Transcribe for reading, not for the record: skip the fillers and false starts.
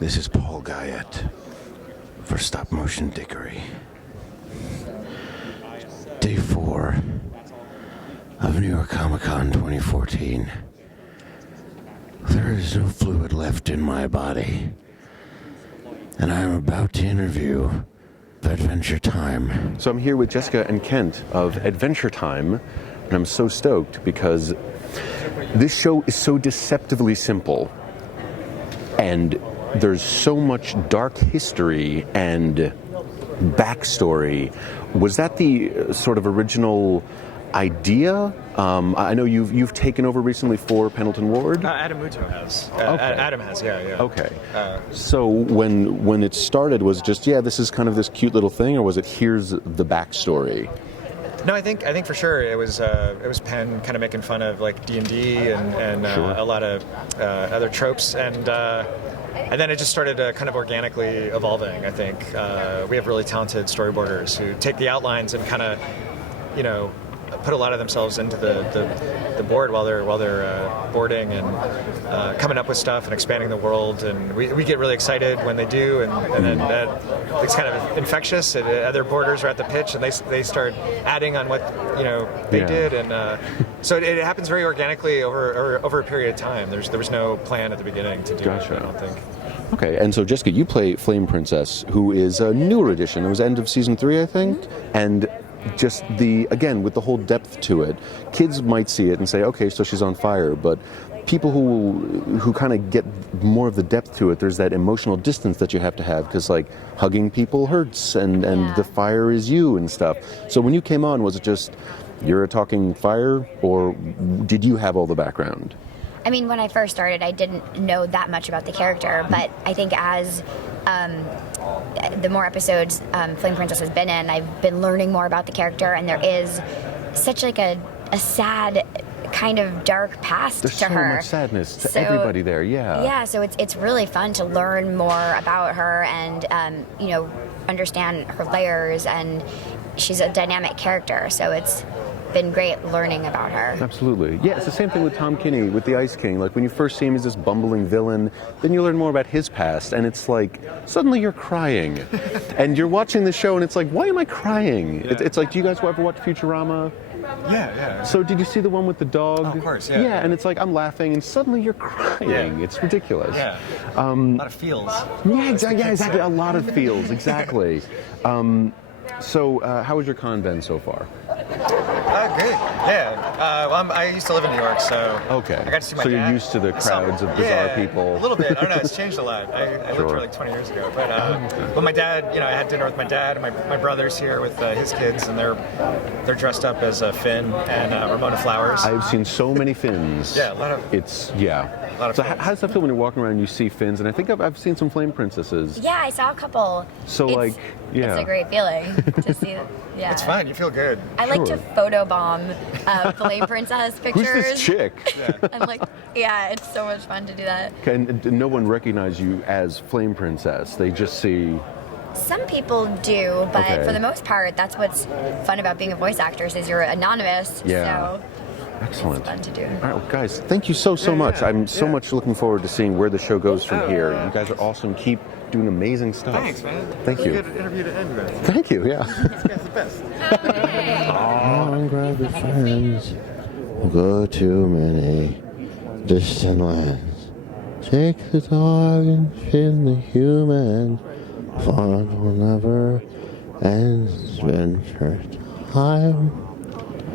This is Paul Guyet for Stop Motion Dickery. Day 4 of New York Comic Con 2014. There is no fluid left in my body, and I am about to interview Adventure Time. So I'm here with Jessica and Kent of Adventure Time, and I'm so stoked because this show is so deceptively simple, and there's so much dark history and backstory. Was that the sort of original idea? I know you've taken over recently for Pendleton Ward. Adam Muto has. Okay. Adam has, yeah. Okay. So when it started, was it just, this is kind of this cute little thing, or was it, here's the backstory? No, I think for sure it was Penn kind of making fun of like D&D and Sure. a lot of other tropes, and then it just started kind of organically evolving. I think we have really talented storyboarders who take the outlines and kind of, put a lot of themselves into the board while they're boarding and coming up with stuff and expanding the world, and we get really excited when they do, and then it's kind of infectious, and other boarders are at the pitch and they start adding on what they did, and so it happens very organically over a period of time. There was no plan at the beginning to do Gotcha. it, I don't think. Okay, and so Jessica, you play Flame Princess, who is a newer edition. It was end of season 3, I think, and just with the whole depth to it, kids might see it and say, okay, so she's on fire, but people who kind of get more of the depth to it, there's that emotional distance that you have to have, because like hugging people hurts, and the fire is you and stuff. So when you came on, was it just you're a talking fire, or did you have all the background? I mean, when I first started, I didn't know that much about the character, but I think as the more episodes Flame Princess has been in, I've been learning more about the character, and there is such like a sad kind of dark past There's to her. There's so much sadness to everybody there, yeah. Yeah, so it's really fun to learn more about her and, understand her layers, and she's a dynamic character, so it's been great learning about her. Absolutely. Yeah, it's the same thing with Tom Kinney, with the Ice King. Like when you first see him as this bumbling villain, then you learn more about his past, and it's like, suddenly you're crying. And you're watching the show, and it's like, why am I crying? Yeah. It's like, do you guys ever watch Futurama? Yeah. So did you see the one with the dog? Oh, of course, yeah. Yeah, and it's like, I'm laughing, and suddenly you're crying. Yeah. It's ridiculous. Yeah. A lot of feels. Yeah, exactly. A lot of feels, exactly. So how has your con been so far? Good. Yeah. I used to live in New York, so Okay. I got to see my so dad. you're used to the crowds of bizarre people. A little bit. I don't know. It's changed a lot. I lived here like 20 years ago, but my dad. I had dinner with my dad, and my brother's here with his kids, and they're dressed up as Finn and Ramona Flowers. I've seen so many fins. Yeah, a lot of. A lot of so how does that feel when you're walking around and you see fins? And I think I've seen some Flame Princesses. Yeah, I saw a couple. So It's a great feeling to see. Yeah. It's fun. You feel good. I like to photobomb Flame Princess pictures. Who's this chick? I'm like, it's so much fun to do that. And no one recognizes you as Flame Princess. They just see. Some people do, but Okay. for the most part, that's what's fun about being a voice actor is you're anonymous. Yeah. So Excellent. it's fun to do. All right, well, guys, thank you so much. I'm so much looking forward to seeing where the show goes from here. You guys are awesome. Keep doing amazing stuff. Thanks, man. Thank you. Good interview to end with. Thank you, yeah. This guy's the best. Come on, grab your friends. Go to many distant lands. Take the dog and spin the human. Fun will never end. Adventure time.